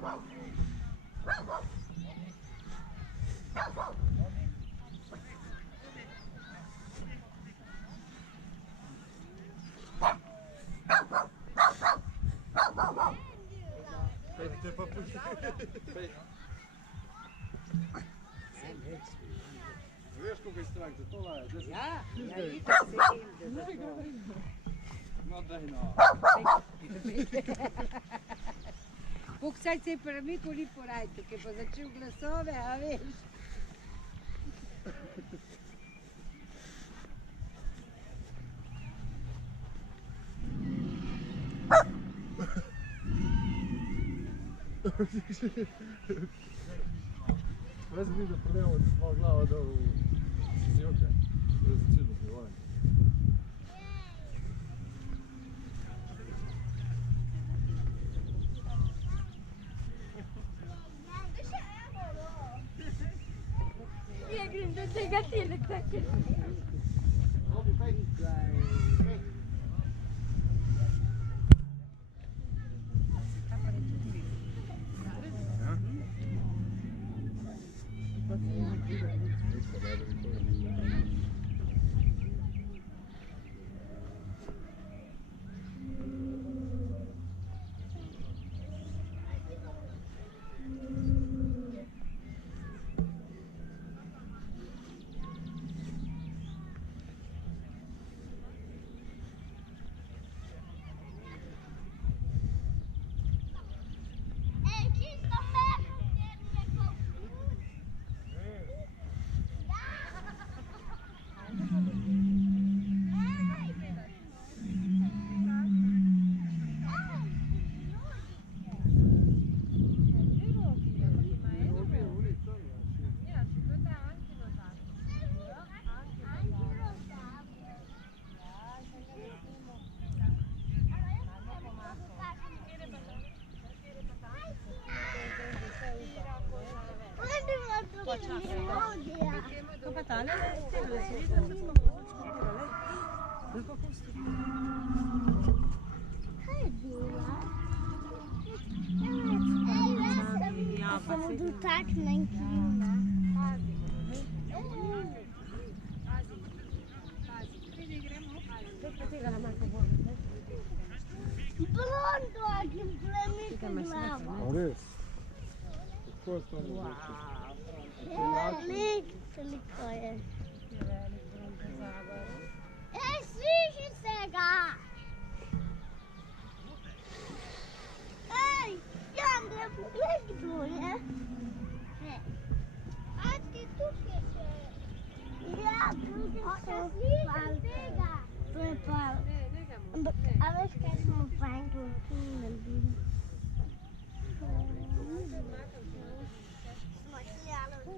Te papuci. Veš, koliko je strah, da to laje? Ja, itak se vidim, da to. No, daj no. Bog saj se je premikal ni porajto, ki je pa začel glasove, a veš. Jaz vidim, da prejemo tvoja glava, da v zjoke. Da je za cilj upljevanje. Io grido dei gattini perché Samo dotaknem klina. Blondo, ki plemite glavo. A res? Kako je to mogoče? Veliko je. Sliši se ga! Ej, Jan, poglej, kdo je? A ti tukaj še? Ja, vidim se. Sliši tega. To je pa... A veš, kaj smo fajn, ko tu naredili? Smo šli, ali v